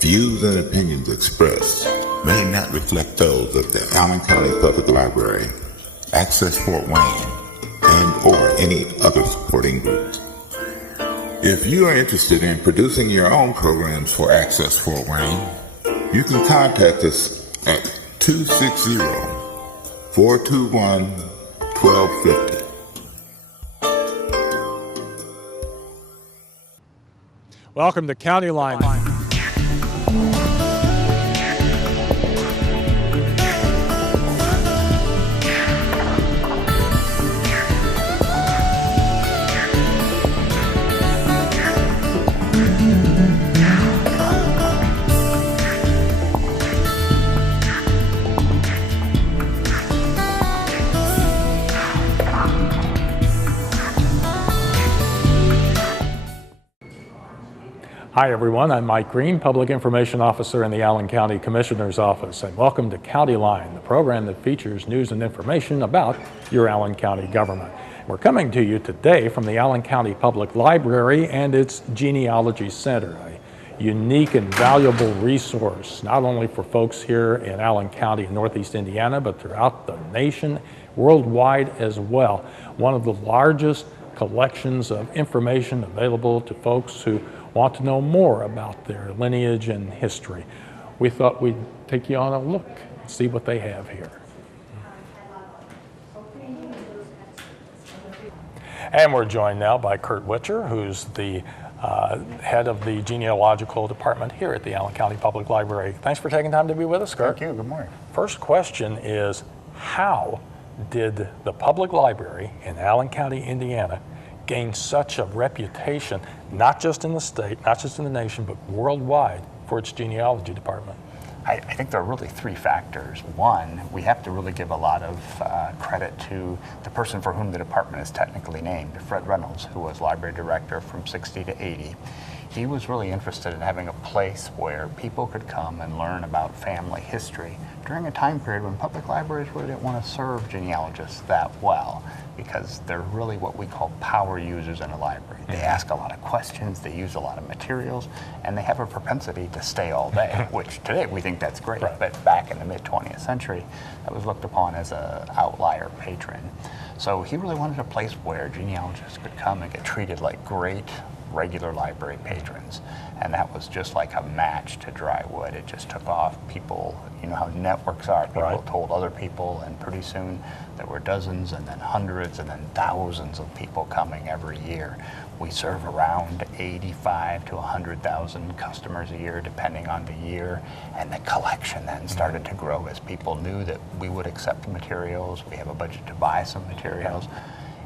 Views and opinions expressed may not reflect those of the Allen County Public Library, Access Fort Wayne, and or any other supporting groups. If you are interested in producing your own programs for Access Fort Wayne, you can contact us at 260-421-1250. Welcome to Countyline. Hi everyone, I'm Mike Green, Public Information Officer in the Allen County Commissioner's Office, and welcome to Countyline, the program that features news and information about your Allen County government. We're coming to you today from the Allen County Public Library and its Genealogy Center, a unique and valuable resource, not only for folks here in Allen County in Northeast Indiana, but throughout the nation, worldwide as well. One of the largest collections of information available to folks who want to know more about their lineage and history. We thought we'd take you on a look and see what they have here. And we're joined now by Kurt Witcher, who's the head of the genealogical department here at the Allen County Public Library. Thanks for taking time to be with us, Kurt. Thank you. Good morning. First question is, how did the public library in Allen County, Indiana, gain such a reputation, not just in the state, not just in the nation, but worldwide for its genealogy department? I think there are really three factors. One, we have to really give a lot of credit to the person for whom the department is technically named, Fred Reynolds, who was library director from 60 to 80. He was really interested in having a place where people could come and learn about family history during a time period when public libraries really didn't want to serve genealogists that well, because they're really what we call power users in a library. They ask a lot of questions, they use a lot of materials, and they have a propensity to stay all day, which today we think that's great, Right. But back in the mid-20th century, that was looked upon as an outlier patron. So he really wanted a place where genealogists could come and get treated like great regular library patrons, and that was just like a match to dry wood. It just took off. People, you know how networks are, people Right. told other people, and pretty soon there were dozens and then hundreds and then thousands of people coming every year. We serve around 85 to 100,000 customers a year, depending on the year, and the collection then started to grow as people knew that we would accept materials. We have a budget to buy some materials.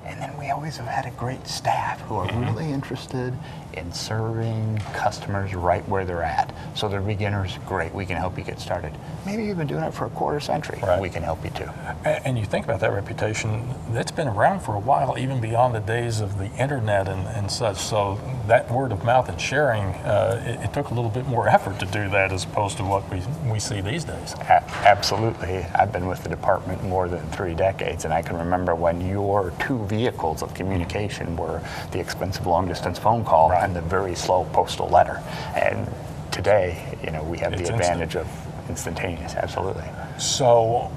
And then we always have had a great staff who are really interested in serving customers right where they're at. So they're beginners, great, we can help you get started. Maybe you've been doing it for a quarter century, Right. We can help you too. And you think about that reputation, that's been around for a while, even beyond the days of the internet and such. So that word of mouth and sharing, it took a little bit more effort to do that as opposed to what we see these days. Absolutely. I've been with the department more than 3 decades, and I can remember when your two vehicles of communication were the expensive long-distance phone call Right. and the very slow postal letter. And today, we have It's the advantage of instantaneous, absolutely. So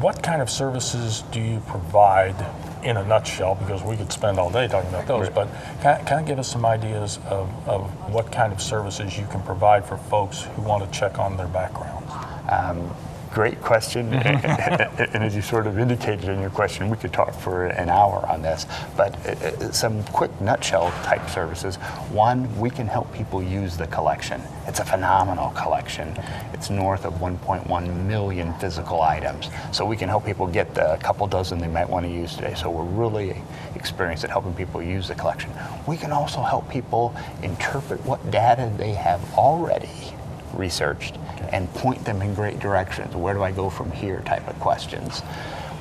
what kind of services do you provide in a nutshell? Because we could spend all day talking about those, but kind of give us some ideas of what kind of services you can provide for folks who want to check on their backgrounds. Great question, and as you sort of indicated in your question, we could talk for an hour on this, but some quick nutshell type services. One, we can help people use the collection. It's a phenomenal collection. It's north of 1.1 million physical items, so we can help people get the couple dozen they might want to use today. So we're really experienced at helping people use the collection. We can also help people interpret what data they have already researched and point them in great directions. Where do I go from here type of questions.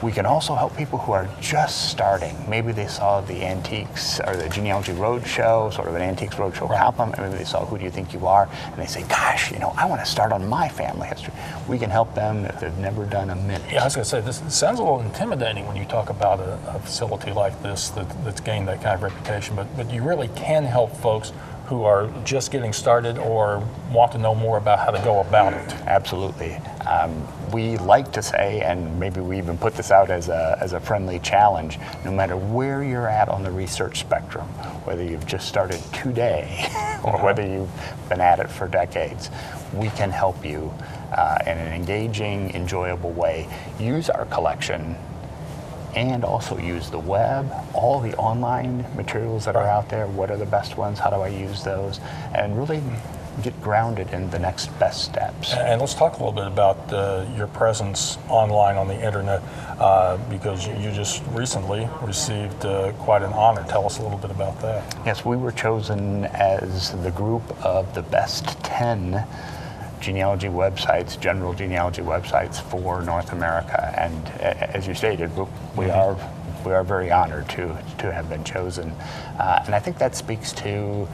We can also help people who are just starting. Maybe they saw the Antiques or the Genealogy Roadshow, sort of an Antiques Roadshow compliment. Maybe they saw Who Do You Think You Are? And they say, gosh, I want to start on my family history. We can help them if they've never done a minute. Yeah, I was going to say, this sounds a little intimidating when you talk about a facility like this that's gained that kind of reputation, but you really can help folks who are just getting started or want to know more about how to go about it. Absolutely. We like to say, and maybe we even put this out as a friendly challenge, no matter where you're at on the research spectrum, whether you've just started today or whether you've been at it for decades, we can help you in an engaging, enjoyable way. Use our collection and also use the web, all the online materials that are out there. What are the best ones? How do I use those? And really get grounded in the next best steps. And let's talk a little bit about your presence online on the internet, because you just recently received quite an honor. Tell us a little bit about that. Yes, we were chosen as the group of the best 10 genealogy websites, general genealogy websites for North America. And as you stated, we are very honored to have been chosen. And I think that speaks to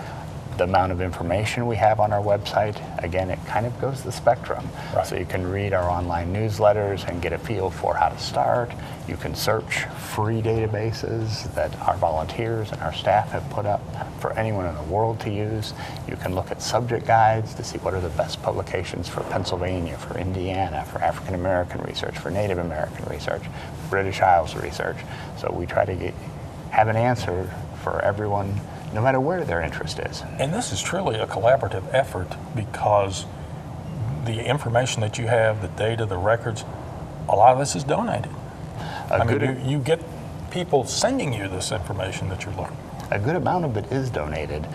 the amount of information we have on our website. Again, it kind of goes the spectrum. Right. So you can read our online newsletters and get a feel for how to start. You can search free databases that our volunteers and our staff have put up for anyone in the world to use. You can look at subject guides to see what are the best publications for Pennsylvania, for Indiana, for African American research, for Native American research, British Isles research. So we try to have an answer for everyone, no matter where their interest is. And this is truly a collaborative effort, because the information that you have, the data, the records, a lot of this is donated. You get people sending you this information that you're looking. A good amount of it is donated.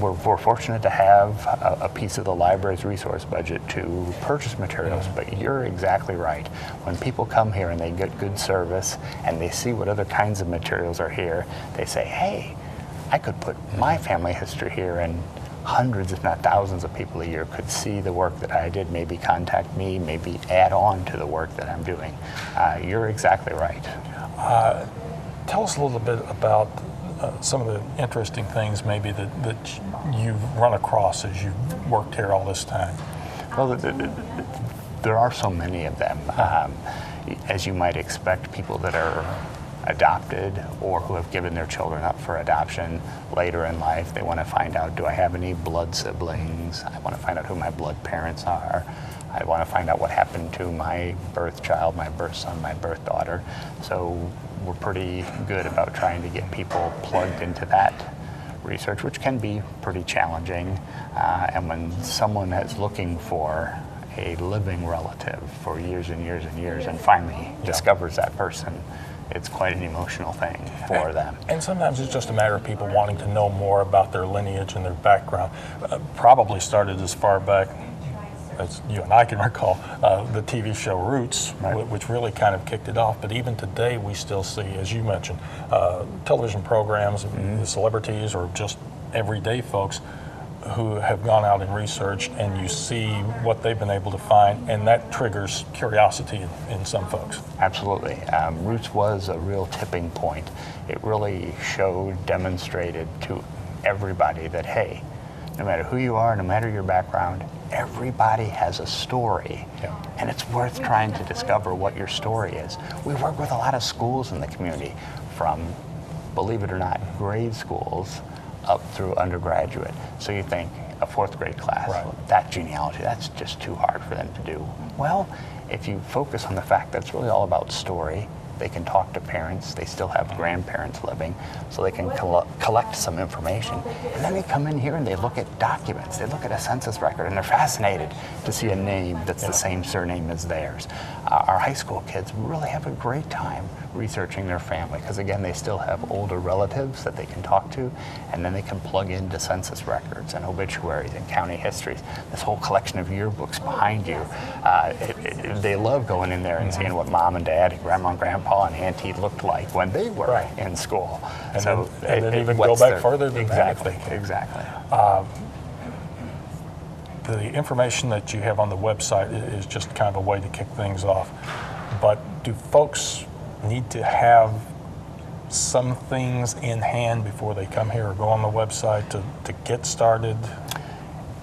We're fortunate to have a piece of the library's resource budget to purchase materials, but you're exactly right. When people come here and they get good service and they see what other kinds of materials are here, they say, hey, I could put my family history here, and hundreds, if not thousands of people a year could see the work that I did, maybe contact me, maybe add on to the work that I'm doing. You're exactly right. Tell us a little bit about some of the interesting things maybe that you've run across as you've worked here all this time. Well, there are so many of them. As you might expect, people that are adopted or who have given their children up for adoption later in life, they want to find out, do I have any blood siblings? I want to find out who my blood parents are. I want to find out what happened to my birth child, my birth son, my birth daughter. So we're pretty good about trying to get people plugged into that research, which can be pretty challenging. And when someone is looking for a living relative for years and years and years and finally discovers that person, it's quite an emotional thing for them. And sometimes it's just a matter of people wanting to know more about their lineage and their background. Probably started as far back as you and I can recall, the TV show Roots, right, which really kind of kicked it off. But even today we still see, as you mentioned, television programs, the celebrities or just everyday folks who have gone out and researched, and you see what they've been able to find, and that triggers curiosity in some folks. Absolutely. Roots was a real tipping point. It really demonstrated to everybody that, hey, no matter who you are, no matter your background, everybody has a story, and it's worth trying to discover what your story is. We work with a lot of schools in the community, from, believe it or not, grade schools up through undergraduate. So you think a fourth grade class, right, that genealogy, that's just too hard for them to do. Well, if you focus on the fact that it's really all about story, they can talk to parents, they still have grandparents living, so they can collect some information. And then they come in here and they look at documents, they look at a census record, and they're fascinated to see a name that's the same surname as theirs. Our high school kids really have a great time researching their family, because again, they still have older relatives that they can talk to, and then they can plug into census records and obituaries and county histories, this whole collection of yearbooks behind you. They love going in there and seeing what mom and dad and grandma and grandpa and auntie looked like when they were in school. And so then even go back further than exactly. The information that you have on the website is just kind of a way to kick things off. But do folks need to have some things in hand before they come here or go on the website to get started?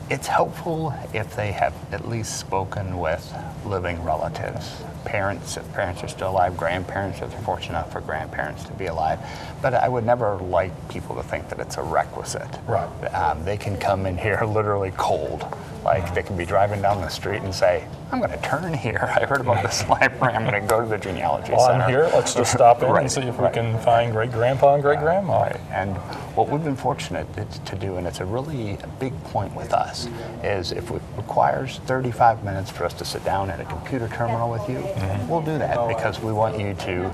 It's helpful if they have at least spoken with living relatives, parents, if parents are still alive, grandparents, if they're fortunate enough for grandparents to be alive. But I would never like people to think that it's a requisite. Right. They can come in here literally cold. Like they can be driving down the street and say, I'm going to turn here. I heard about this library. I'm going to go to the Genealogy Center. I'm here. Let's just stop in Right, and see if right. we can find great-grandpa and great-grandma. Right. And what we've been fortunate to do, and it's a big point with us, is if it requires 35 minutes for us to sit down at a computer terminal with you, we'll do that because we want you to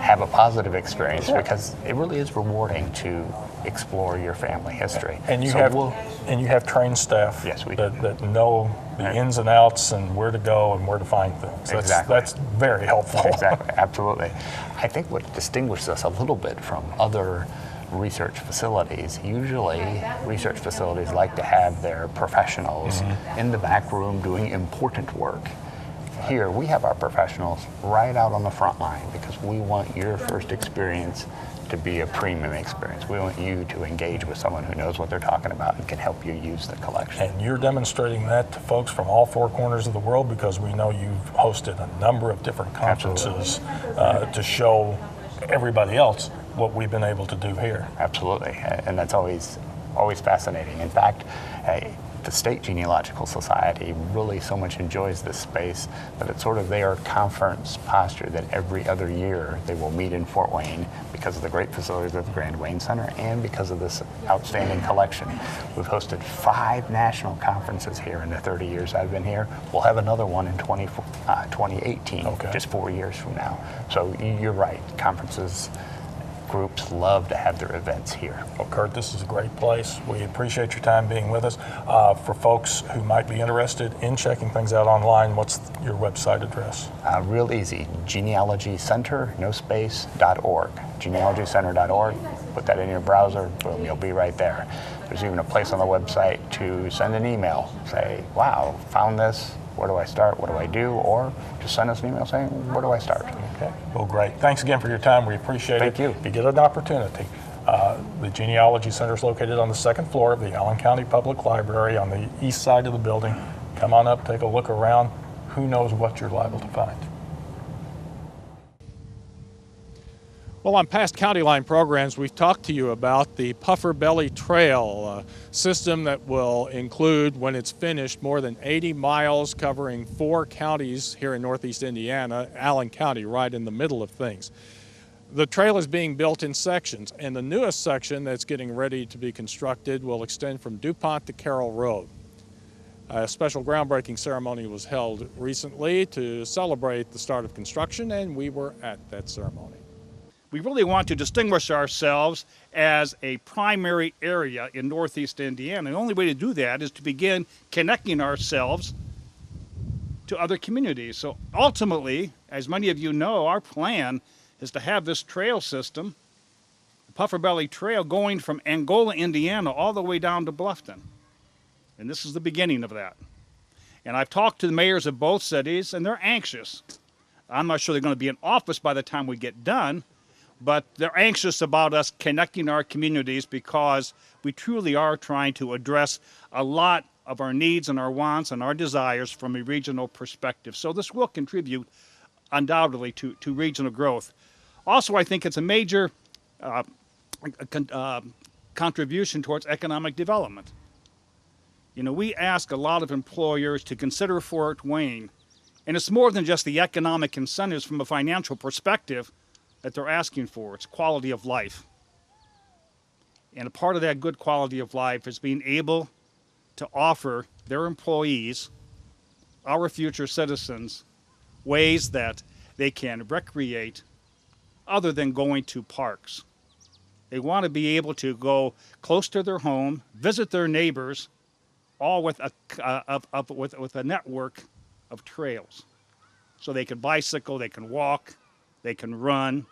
have a positive experience because it really is rewarding to explore your family history. And you have trained staff Yes, we do. that know the ins and outs and where to go and where to find things. Exactly. That's very helpful. Exactly, absolutely. I think what distinguishes us a little bit from other research facilities, usually research facilities like to have their professionals in the back room doing important work. Here, we have our professionals right out on the front line because we want your first experience to be a premium experience. We want you to engage with someone who knows what they're talking about and can help you use the collection. And you're demonstrating that to folks from all four corners of the world because we know you've hosted a number of different conferences to show everybody else what we've been able to do here. Absolutely, and that's always fascinating. In fact, the State Genealogical Society really so much enjoys this space that it's sort of their conference posture that every other year they will meet in Fort Wayne because of the great facilities of the Grand Wayne Center and because of this outstanding collection. We've hosted 5 national conferences here in the 30 years I've been here. We'll have another one in 2018, just 4 years from now. So you're right, conferences, groups love to have their events here. Well, Kurt, this is a great place. We appreciate your time being with us. For folks who might be interested in checking things out online, what's your website address? Real easy, genealogycenter, no space, .org. Genealogycenter.org. Put that in your browser, boom, you'll be right there. There's even a place on the website to send an email. Say, wow, found this. Where do I start? What do I do? Or just send us an email saying, where do I start? Okay. Well, great. Thanks again for your time. We appreciate it. Thank you. If you get an opportunity, the Genealogy Center is located on the 2nd floor of the Allen County Public Library on the east side of the building. Come on up, take a look around. Who knows what you're liable to find. Well, on past County Line programs, we've talked to you about the Pufferbelly Trail, a system that will include, when it's finished, more than 80 miles covering 4 counties here in northeast Indiana, Allen County right in the middle of things. The trail is being built in sections, and the newest section that's getting ready to be constructed will extend from DuPont to Carroll Road. A special groundbreaking ceremony was held recently to celebrate the start of construction, and we were at that ceremony. We really want to distinguish ourselves as a primary area in northeast Indiana. The only way to do that is to begin connecting ourselves to other communities. So ultimately, as many of you know, our plan is to have this trail system, the Pufferbelly Trail, going from Angola, Indiana, all the way down to Bluffton. And this is the beginning of that. And I've talked to the mayors of both cities, and they're anxious. I'm not sure they're going to be in office by the time we get done, but they're anxious about us connecting our communities because we truly are trying to address a lot of our needs and our wants and our desires from a regional perspective. So this will contribute undoubtedly to regional growth. Also, I think it's a major contribution towards economic development. You know, we ask a lot of employers to consider Fort Wayne, and it's more than just the economic incentives from a financial perspective that they're asking for. It's quality of life. And a part of that good quality of life is being able to offer their employees, our future citizens, ways that they can recreate other than going to parks. They want to be able to go close to their home, visit their neighbors, all with a network of trails. So they can bicycle, they can walk, they can run,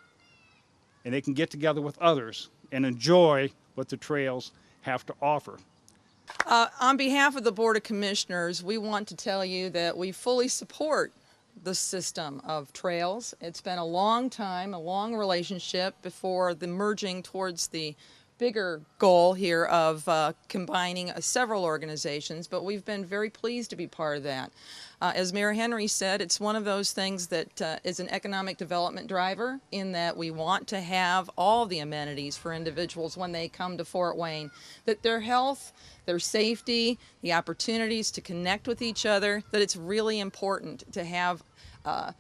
and they can get together with others and enjoy what the trails have to offer. On behalf of the Board of Commissioners, we want to tell you that we fully support the system of trails. It's been a long time, a long relationship before the merging towards the bigger goal here of combining several organizations, but we've been very pleased to be part of that. As Mayor Henry said, it's one of those things that is an economic development driver, in that we want to have all the amenities for individuals when they come to Fort Wayne, that their health, their safety, the opportunities to connect with each other, that it's really important to have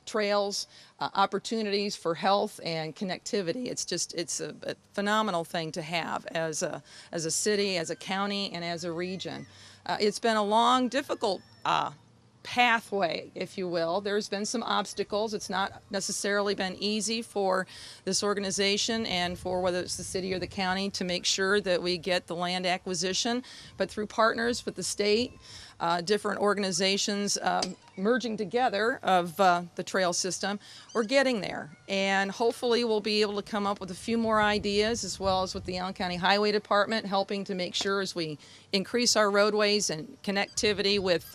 trails, opportunities for health and connectivity. It's a phenomenal thing to have as a city, as a county, and as a region. It's been a long, difficult pathway, if you will. There's been some obstacles. It's not necessarily been easy for this organization and for whether it's the city or the county to make sure that we get the land acquisition, but through partners with the state, different organizations merging together of the trail system, we're getting there. And hopefully we'll be able to come up with a few more ideas, as well as with the Allen County Highway Department helping to make sure, as we increase our roadways and connectivity with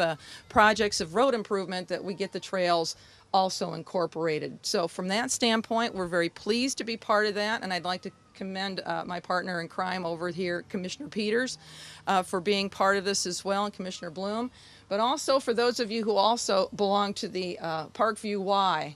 projects of road improvement, that we get the trails also incorporated. So from that standpoint, we're very pleased to be part of that, and I'd like to commend my partner in crime over here, Commissioner Peters, for being part of this as well, and Commissioner Bloom, but also for those of you who also belong to the Parkview Y,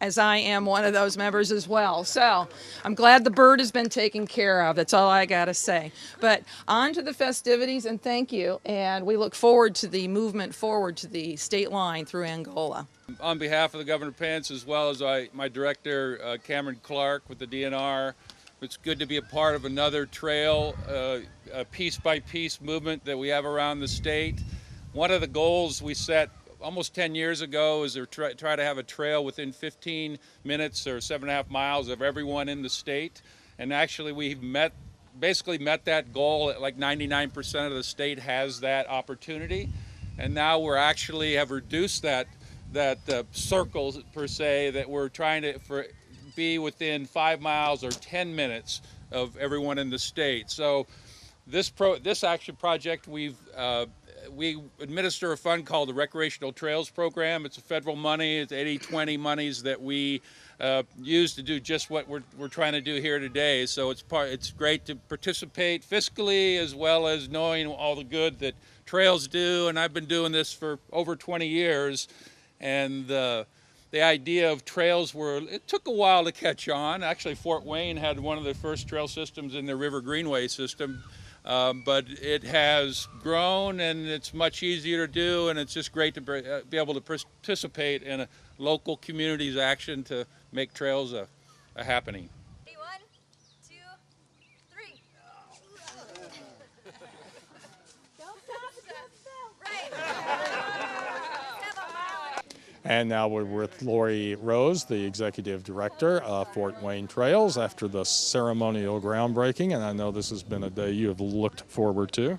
as I am one of those members as well. So I'm glad the bird has been taken care of. That's all I gotta say. But on to the festivities, and thank you, and we look forward to the movement forward to the state line through Angola. On behalf of the Governor Pence, as well as my director, Cameron Clark with the DNR, it's good to be a part of another trail, a piece-by-piece movement that we have around the state. One of the goals we set almost 10 years ago is to try to have a trail within 15 minutes or 7.5 miles of everyone in the state. And actually we've basically met that goal. At like 99% of the state has that opportunity. And now we're actually have reduced that circle per se, that we're trying to be within 5 miles or 10 minutes of everyone in the state. So this action project, we administer a fund called the Recreational Trails Program. It's a federal money. It's 80-20 monies that we use to do just what we're trying to do here today. So it's great to participate fiscally, as well as knowing all the good that trails do. And I've been doing this for over 20 years. And the idea of trails it took a while to catch on. Actually, Fort Wayne had one of the first trail systems in the River Greenway system, but it has grown and it's much easier to do, and it's just great to be able to participate in a local community's action to make trails a happening. 1, 2, 3. Don't stop. Right. And now we're with Lori Rose, the Executive Director of Fort Wayne Trails, after the ceremonial groundbreaking. And I know this has been a day you have looked forward to.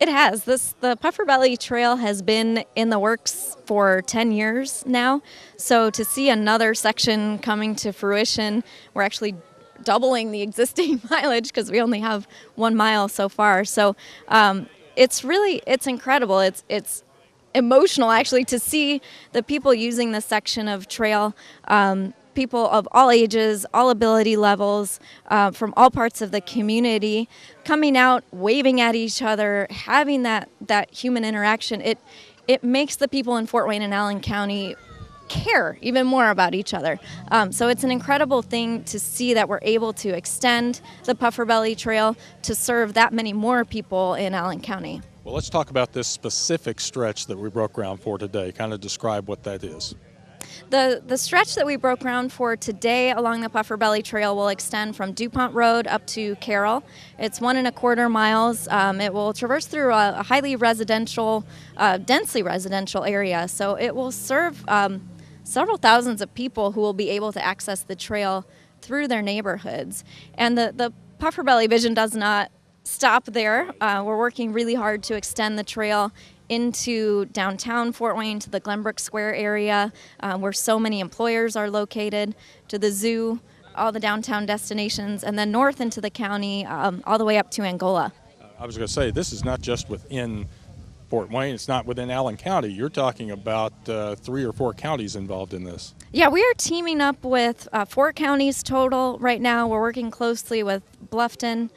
It has. The Pufferbelly Trail has been in the works for 10 years now. So to see another section coming to fruition, we're actually doubling the existing mileage because we only have 1 mile so far. So it's incredible. It's emotional actually to see the people using this section of trail, people of all ages, all ability levels, from all parts of the community, coming out, waving at each other, having that human interaction. It makes the people in Fort Wayne and Allen County care even more about each other. So it's an incredible thing to see that we're able to extend the Pufferbelly Trail to serve that many more people in Allen County. Well, let's talk about this specific stretch that we broke ground for today. Kind of describe what that is. The stretch that we broke ground for today along the Pufferbelly Trail will extend from DuPont Road up to Carroll. It's 1.25 miles. It will traverse through a highly residential, densely residential area. So it will serve several thousands of people who will be able to access the trail through their neighborhoods. And the Pufferbelly vision does not stop there. We're working really hard to extend the trail into downtown Fort Wayne, to the Glenbrook Square area, where so many employers are located, to the zoo, all the downtown destinations, and then north into the county, all the way up to Angola. I was going to say, this is not just within Fort Wayne. It's not within Allen County. You're talking about 3 or 4 counties involved in this. Yeah, we are teaming up with 4 counties total right now. We're working closely with Bluffton,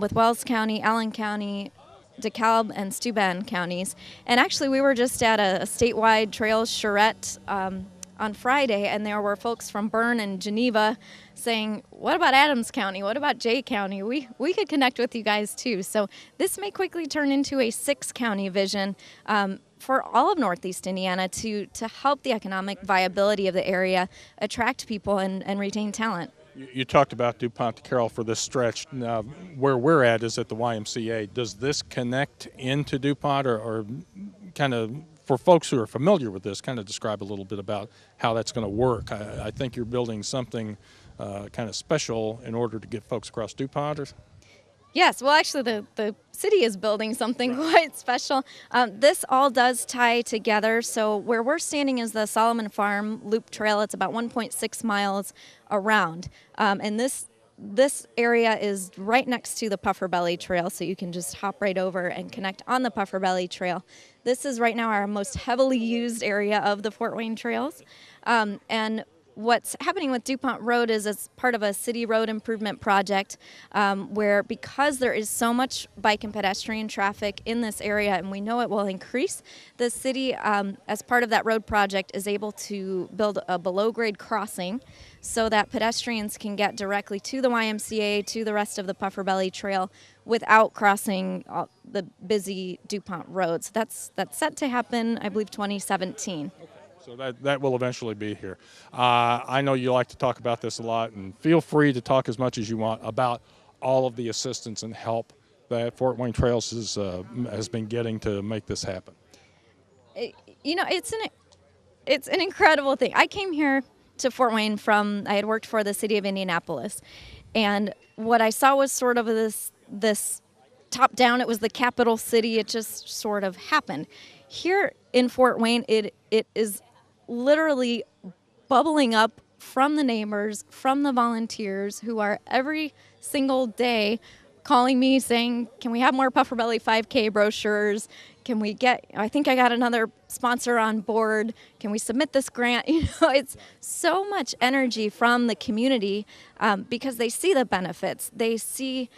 with Wells County, Allen County, DeKalb, and Steuben counties. And actually, we were just at a statewide trails charrette on Friday, and there were folks from Bern and Geneva saying, what about Adams County? What about Jay County? We could connect with you guys too. So this may quickly turn into a 6-county vision for all of Northeast Indiana to help the economic viability of the area, attract people, and retain talent. You talked about DuPont to Carroll for this stretch. Now, where we're at is at the YMCA. Does this connect into DuPont, or kind of, for folks who are familiar with this, kind of describe a little bit about how that's going to work? I think you're building something kind of special in order to get folks across DuPont. Or... Yes, well, actually, the city is building something quite special. This all does tie together. So where we're standing is the Solomon Farm Loop Trail. It's about 1.6 miles around. And this area is right next to the Pufferbelly Trail, so you can just hop right over and connect on the Pufferbelly Trail. This is right now our most heavily used area of the Fort Wayne trails. And what's happening with DuPont Road is it's part of a city road improvement project where, because there is so much bike and pedestrian traffic in this area, and we know it will increase, the city, as part of that road project, is able to build a below-grade crossing so that pedestrians can get directly to the YMCA, to the rest of the Pufferbelly Trail, without crossing the busy DuPont Road. So that's set to happen, I believe, 2017. So that will eventually be here. I know you like to talk about this a lot, and feel free to talk as much as you want about all of the assistance and help that Fort Wayne Trails has been getting to make this happen. You know, it's an incredible thing. I came here to Fort Wayne I had worked for the city of Indianapolis, and what I saw was sort of this top down. It was the capital city. It just sort of happened. Here in Fort Wayne, it is literally bubbling up from the neighbors, from the volunteers who are every single day calling me saying, can we have more Pufferbelly 5K brochures? Can we I think I got another sponsor on board. Can we submit this grant? You know, it's so much energy from the community because they see the benefits. They see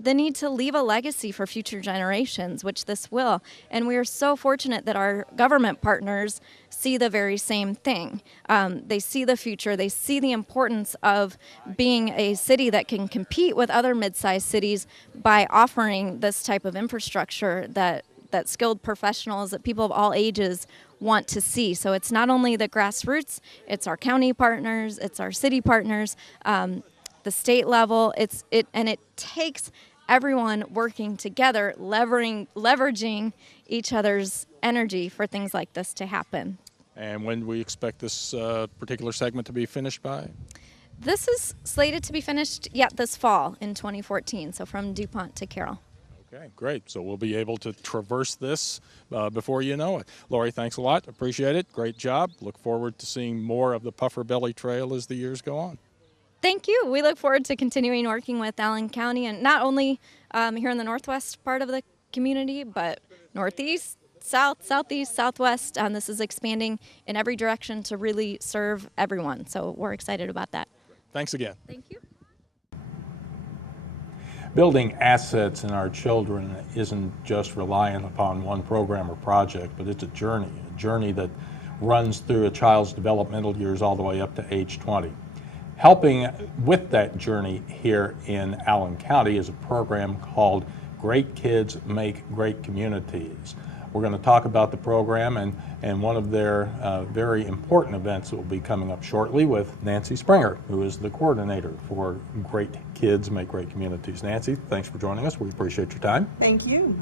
the need to leave a legacy for future generations, which this will. And we are so fortunate that our government partners see the very same thing. They see the future. They see the importance of being a city that can compete with other mid-sized cities by offering this type of infrastructure that skilled professionals, that people of all ages want to see. So it's not only the grassroots, it's our county partners, it's our city partners, the state level, and it takes everyone working together, leveraging each other's energy for things like this to happen. And when do we expect this particular segment to be finished by? This is slated to be finished this fall in 2014, so from DuPont to Carroll. Okay, great. So we'll be able to traverse this before you know it. Lori, thanks a lot. Appreciate it. Great job. Look forward to seeing more of the Pufferbelly Trail as the years go on. Thank you. We look forward to continuing working with Allen County, and not only here in the northwest part of the community, but northeast, south, southeast, southwest. This is expanding in every direction to really serve everyone. So we're excited about that. Thanks again. Thank you. Building assets in our children isn't just reliant upon one program or project, but it's a journey that runs through a child's developmental years all the way up to age 20. Helping with that journey here in Allen County is a program called Great Kids Make Great Communities. We're going to talk about the program and one of their very important events that will be coming up shortly with Nancy Springer, who is the coordinator for Great Kids Make Great Communities. Nancy, thanks for joining us. We appreciate your time. Thank you.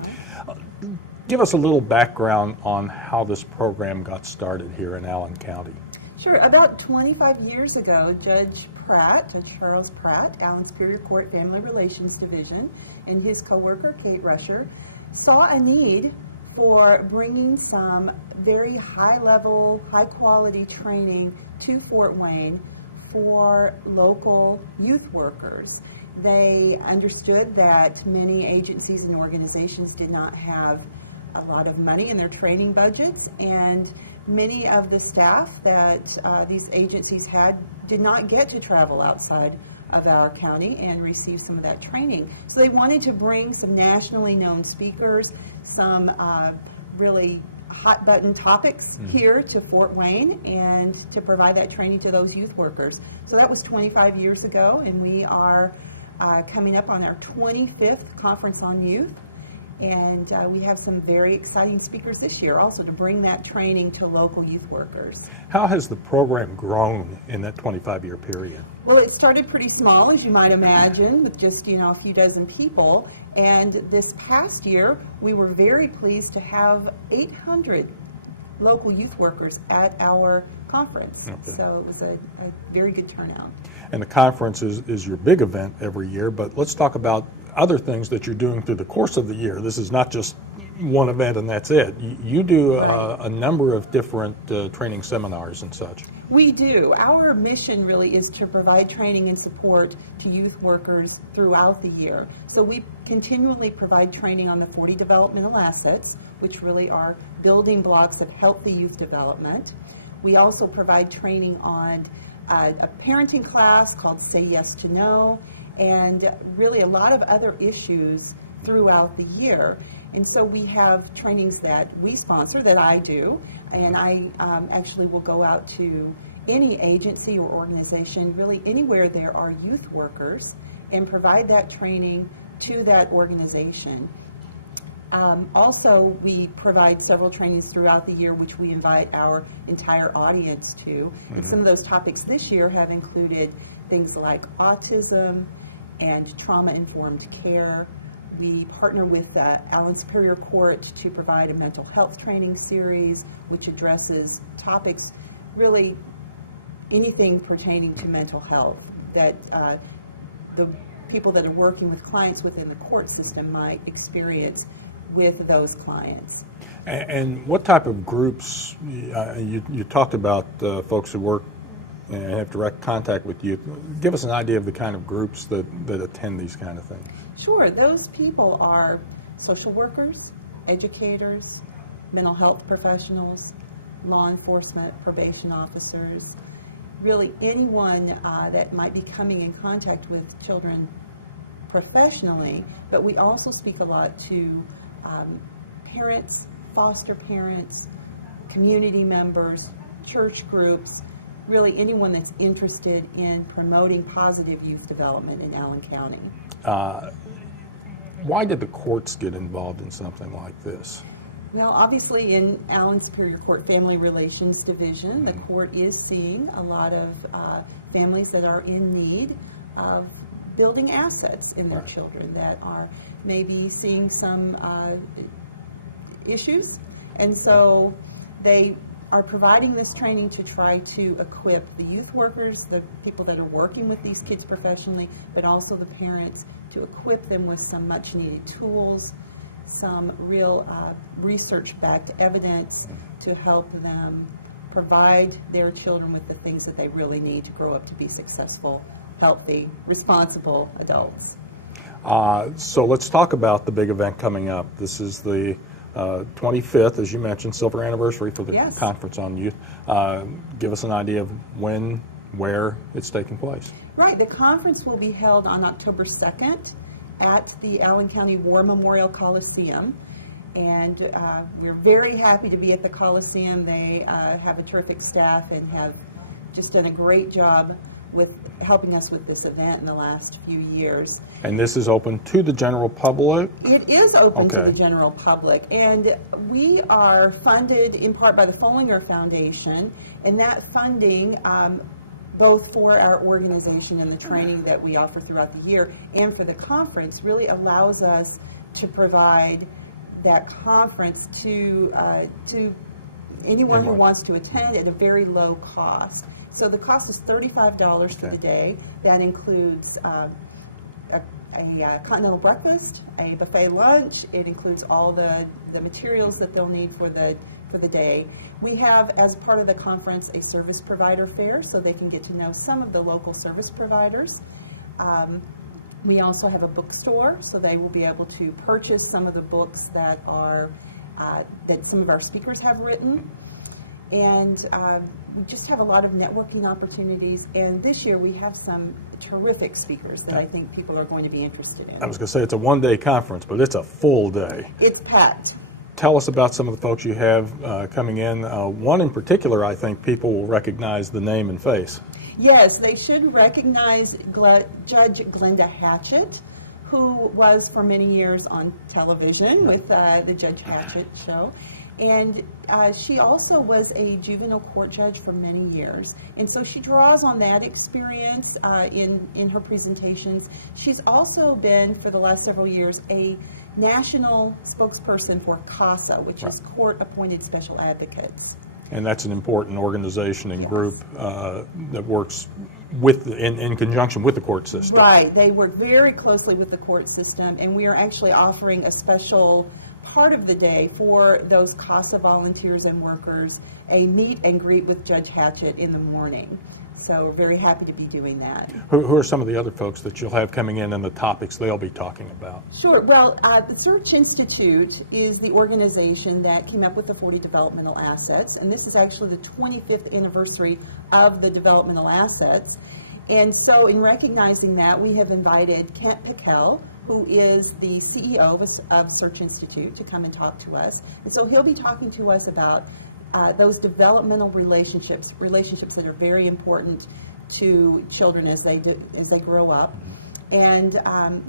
Give us a little background on how this program got started here in Allen County. Sure. About 25 years ago, Judge Charles Pratt, Allen Superior Court Family Relations Division, and his co-worker, Kate Rusher, saw a need for bringing some very high-level, high-quality training to Fort Wayne for local youth workers. They understood that many agencies and organizations did not have a lot of money in their training budgets, and many of the staff that these agencies had did not get to travel outside of our county and receive some of that training. So they wanted to bring some nationally known speakers, some really hot button topics here to Fort Wayne, and to provide that training to those youth workers. So that was 25 years ago, and we are coming up on our 25th Conference on Youth. And we have some very exciting speakers this year also to bring that training to local youth workers. How has the program grown in that 25-year period? Well, it started pretty small, as you might imagine, with just, a few dozen people. And this past year, we were very pleased to have 800 local youth workers at our conference. Okay. So it was a very good turnout. And the conference is your big event every year, but let's talk about other things that you're doing through the course of the year. This is not just one event and that's it. You do a number of different training seminars and such. We do. Our mission really is to provide training and support to youth workers throughout the year. So we continually provide training on the 40 developmental assets, which really are building blocks of healthy youth development. We also provide training on a parenting class called Say Yes to No, and really a lot of other issues throughout the year. And so we have trainings that we sponsor, that I do, and I actually will go out to any agency or organization, really anywhere there are youth workers, and provide that training to that organization. Also, we provide several trainings throughout the year, which we invite our entire audience to. And some of those topics this year have included things like autism and trauma-informed care. We partner with Allen Superior Court to provide a mental health training series, which addresses topics, really anything pertaining to mental health that the people that are working with clients within the court system might experience with those clients. And what type of groups, you talked about folks who work and have direct contact with youth. Give us an idea of the kind of groups that attend these kind of things. Sure. Those people are social workers, educators, mental health professionals, law enforcement, probation officers, really anyone that might be coming in contact with children professionally, but we also speak a lot to parents, foster parents, community members, church groups, really anyone that's interested in promoting positive youth development in Allen County. Why did the courts get involved in something like this? Well, obviously in Allen Superior Court Family Relations Division, the court is seeing a lot of families that are in need of building assets in their children that are maybe seeing some issues, and so they are providing this training to try to equip the youth workers, the people that are working with these kids professionally, but also the parents, to equip them with some much needed tools, some real research-backed evidence to help them provide their children with the things that they really need to grow up to be successful, healthy, responsible adults. So let's talk about the big event coming up. This is the 25th, as you mentioned, silver anniversary for the Conference on Youth. Give us an idea of when, where it's taking place. Right. The conference will be held on October 2nd at the Allen County War Memorial Coliseum. And we're very happy to be at the Coliseum. They have a terrific staff and have just done a great job with helping us with this event in the last few years. And this is open to the general public? It is open to the general public, and we are funded in part by the Follinger Foundation, and that funding, both for our organization and the training that we offer throughout the year and for the conference, really allows us to provide that conference to anyone who wants to attend at a very low cost. So the cost is $35 for the day. That includes a continental breakfast, a buffet lunch. It includes all the materials that they'll need for the day. We have, as part of the conference, a service provider fair, so they can get to know some of the local service providers. We also have a bookstore, so they will be able to purchase some of the books that are that some of our speakers have written. And we just have a lot of networking opportunities. And this year we have some terrific speakers that I think people are going to be interested in. I was going to say it's a one-day conference, but it's a full day. It's packed. Tell us about some of the folks you have coming in. One in particular, I think people will recognize the name and face. Yes, they should recognize Judge Glenda Hatchett, who was for many years on television with the Judge Hatchett show. And she also was a juvenile court judge for many years. And so she draws on that experience in her presentations. She's also been, for the last several years, a national spokesperson for CASA, which is Court Appointed Special Advocates. And that's an important organization and group that works with in conjunction with the court system. Right. They work very closely with the court system, and we are actually offering a special part of the day for those CASA volunteers and workers, a meet and greet with Judge Hatchett in the morning. So we're very happy to be doing that. Who are some of the other folks that you'll have coming in and the topics they'll be talking about? Sure. Well, the Search Institute is the organization that came up with the 40 developmental assets, and this is actually the 25th anniversary of the developmental assets. And so in recognizing that, we have invited Kent Pickell, who is the CEO of Search Institute, to come and talk to us. And so he'll be talking to us about those developmental relationships that are very important to children as they grow up. And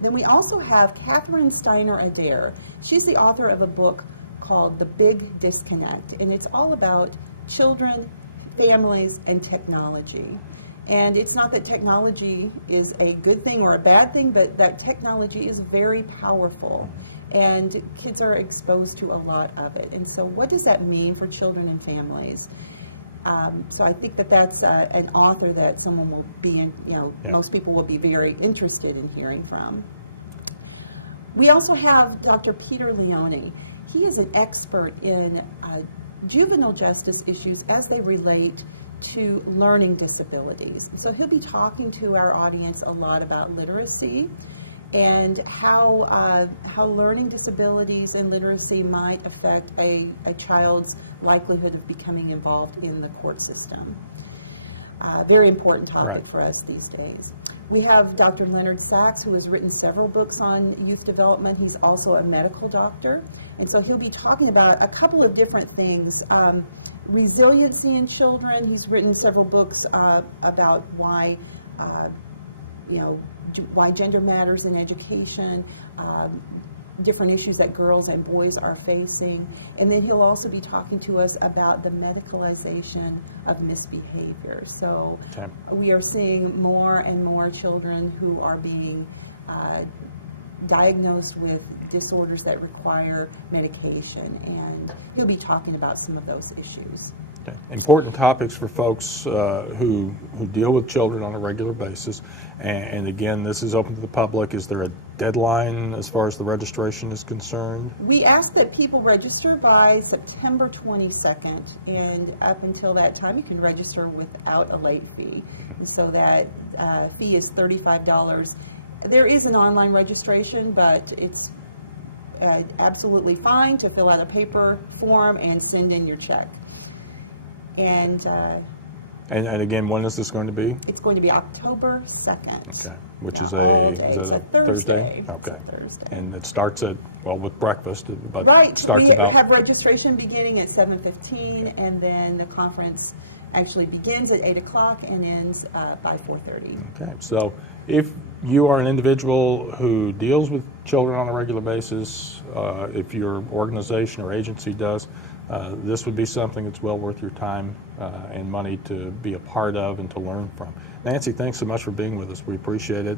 then we also have Catherine Steiner Adair. She's the author of a book called The Big Disconnect, and it's all about children, families, and technology. And it's not that technology is a good thing or a bad thing, but that technology is very powerful, and kids are exposed to a lot of it. And so what does that mean for children and families? So I think that that's an author that someone will be, most people will be very interested in hearing from. We also have Dr. Peter Leone. He is an expert in juvenile justice issues as they relate to learning disabilities. So he'll be talking to our audience a lot about literacy and how learning disabilities and literacy might affect a child's likelihood of becoming involved in the court system. Very important topic for us these days. We have Dr. Leonard Sachs, who has written several books on youth development. He's also a medical doctor, and so he'll be talking about a couple of different things. Resiliency in children. He's written several books about why gender matters in education, different issues that girls and boys are facing. And then he'll also be talking to us about the medicalization of misbehavior. So we are seeing more and more children who are being diagnosed with disorders that require medication, and he'll be talking about some of those issues. Important topics for folks who deal with children on a regular basis. And again, this is open to the public. Is there a deadline as far as the registration is concerned? We ask that people register by September 22nd, and up until that time you can register without a late fee. And so that fee is $35. There is an online registration, but it's absolutely fine to fill out a paper form and send in your check. And again, when is this going to be? It's going to be October 2nd. Okay, which is a Thursday? Okay. It's a Thursday. And it starts at, with breakfast, but right. starts We about... have registration beginning at 7:15, and then the conference actually begins at 8 o'clock and ends by 4:30. Okay, so if you are an individual who deals with children on a regular basis, if your organization or agency does, this would be something that's well worth your time and money to be a part of and to learn from. Nancy, thanks so much for being with us. We appreciate it,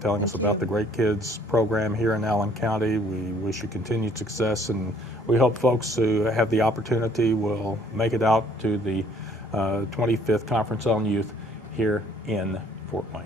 telling us about the Great Kids program here in Allen County. We wish you continued success, and we hope folks who have the opportunity will make it out to the 25th Conference on Youth here in Fort Wayne.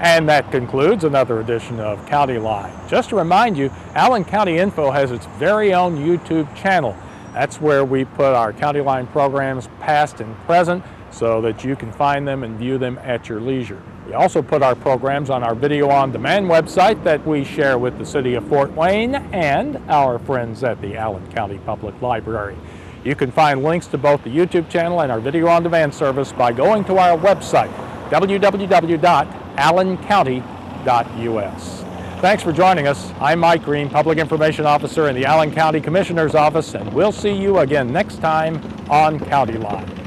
And that concludes another edition of County Line. Just to remind you, Allen County Info has its very own YouTube channel. That's where we put our County Line programs past and present so that you can find them and view them at your leisure. We also put our programs on our video on demand website that we share with the City of Fort Wayne and our friends at the Allen County Public Library. You can find links to both the YouTube channel and our video on demand service by going to our website, www.allencounty.us. Thanks for joining us. I'm Mike Green, Public Information Officer in the Allen County Commissioner's Office, and we'll see you again next time on Countyline.